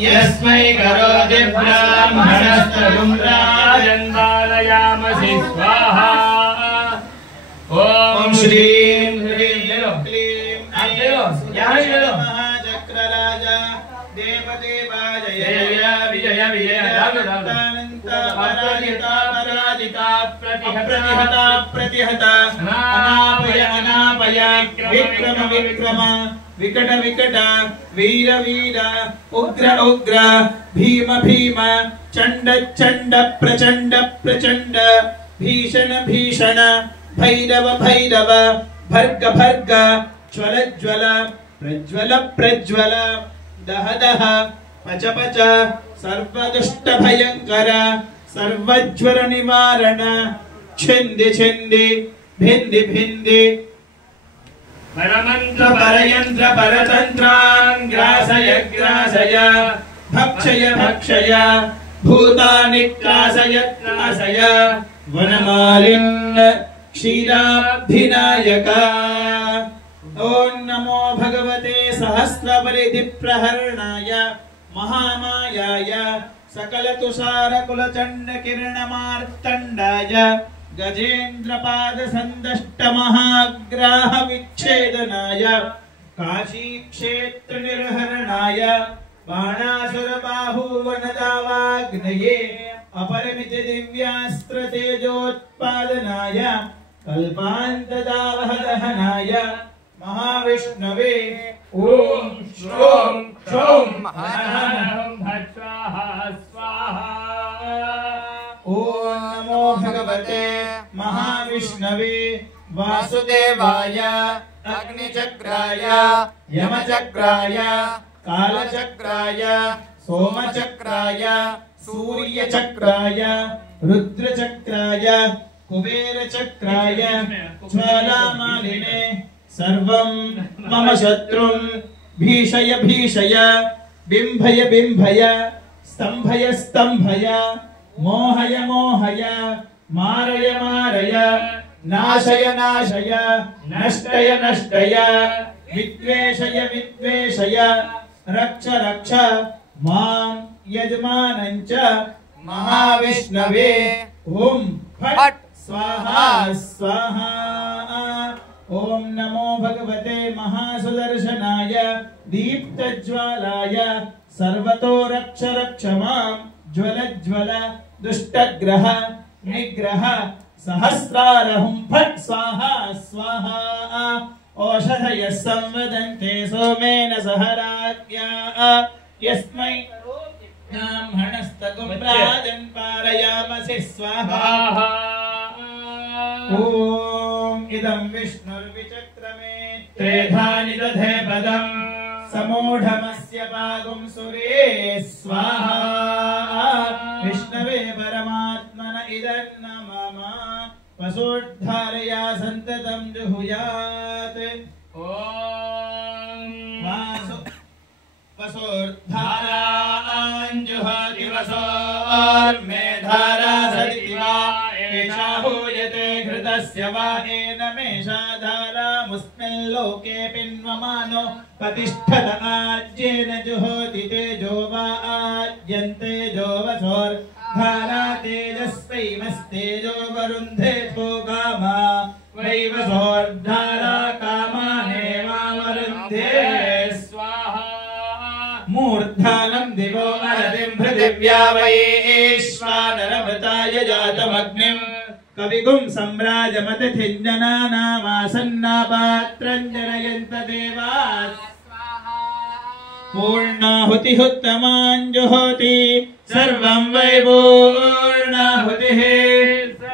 यस्मै करोति ब्राह्मणस्तगुं राजन् पालयामसि स्वाहा। ओम श्रीं ह्रीं क्लीं ऐं महाचक्रराजा देवदेवाय जय विजय विजय पराजिता प्रतिहता प्रतिहता अनापय अनापय विक्रम विक्रम विकट विकट वीर वीर उग्र उग्र भीम भीम चंड चंड प्रचंड प्रचंड भीषण भीषण भैरव भैरव भर्ग भर्ग ज्वल ज्वल प्रज्वल प्रज्वल दह दह पच पच सर्वदुष्ट भयंकर सर्वज्वर निवारण छिंदि छिंदि भिंदि भिंदि परमंत्र परयंत्र परतंत्रान् ग्रासय ग्रासय भक्षय भक्षय भूतानि त्रासय त्रासय वनमालिन्य क्षीराब्धिनायक। ओं नमो भगवते सहस्रपरिधि प्रहरणाय महामायाय सकल तुषार कुलचंड किरण मार्तंडाय गजेन्द्रपाद संदष्ट महाग्राह विच्छेदनाय काशी क्षेत्र निर्हरणाय बाणासुर बाहुवनदावाग्नये अपरिमित दिव्यास्त्र तेजोत्पादनाय कल्पान्तदावह दहनाय महाविष्णवे ओम श्रों क्षौं स्वाहा स्वाहा। ओम नमो भगवते महाविष्णवे वासुदेवाय अग्निचक्राय यमचक्राय कालचक्राय सोमचक्राय सूर्यचक्राय रुद्रचक्राय कुबेरचक्राय ज्वालामालिने सर्वं मम शत्रुं भीषय भीषय बिंभय बिंभय स्तंभय स्तंभय मोहय मोहय मारय मारय नाशय नाशय नष्टय नष्टय विद्वेषय विद्वेषय रक्ष रक्ष मां यजमानं च महाविष्णवे ओम फट् स्वाहा स्वाहा। ओम नमो भगवते महासुदर्शनाय दीप्तज्वालाय सर्वतो रक्ष रक्ष मां ज्वल ज्वल दुष्टग्रह निग्रह सहस्रारहुं फट् स्वाहा स्वाहा। औषधयः संवदन्ते सोमेन सह राज्ञा यस्मै ब्राह्मणस्तगुं राजन् पारयामसि स्वाहा। ओम इदं विष्णुर्विचक्रमे त्रेधानि दधे पदं समूढमस्य पागुं सुरे स्वाहा। विष्णवे परमात्मन इदं नमः वसोद्धारया सन्ततं जुहुयात्। ओम वसोद्धारान् जुहाति वसोर्मेधारा सदिति वा एषा हूयते घृतस्य वा एनमेषा धारामुस्मिन् लोके पिन्वमानो प्रतिष्ठत आज्येन जुहोति तेजो वा आज्यन्ते जो वसोर्धारा तेजस्वैमस्तेजो वरुन्धे कामा वै वसोर्धारा कामानेवावरुन्धे स्वाहा। मूर्धानं दिवो अरतिं पृथिव्या वैश्वानरमृताय जातमग्निं कविगुं सम्राजमतिथिञ्जनानामासन्नापात्रं जनयन्त देवाः पूर्णाहुतिहुत्तमां जुहोति सर्वं वै पूर्णाहुतिः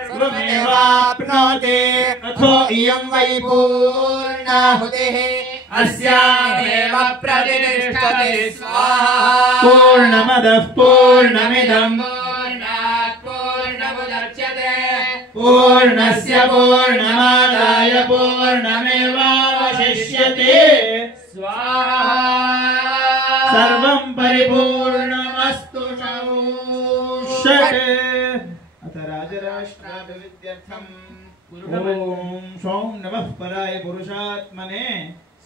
सर्वमेवाप्नोति अथो इयं वै पूर्णाहुतिः अस्यामेव प्रतिष्ठते स्वाहा। पूर्णमदः पूर्णमिदं पूर्णात् पूर्णमुदच्यते पूर्णस्य पूर्णमादाय पूर्णमेवावशिष्यते स्वाहा। सर्वं परिपूर्णमस्तु षट्। अथ राजराष्ट्राभिवृद्ध्यर्थं ओम सौं नमः पराय पुरुषात्मने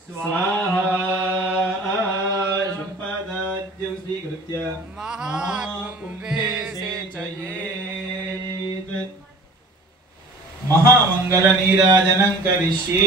स्वाहा। संपदा राज्यं स्वीकृत्य महाकुम्भे सेचयेत्। महामंगलनीराजनं करिष्ये।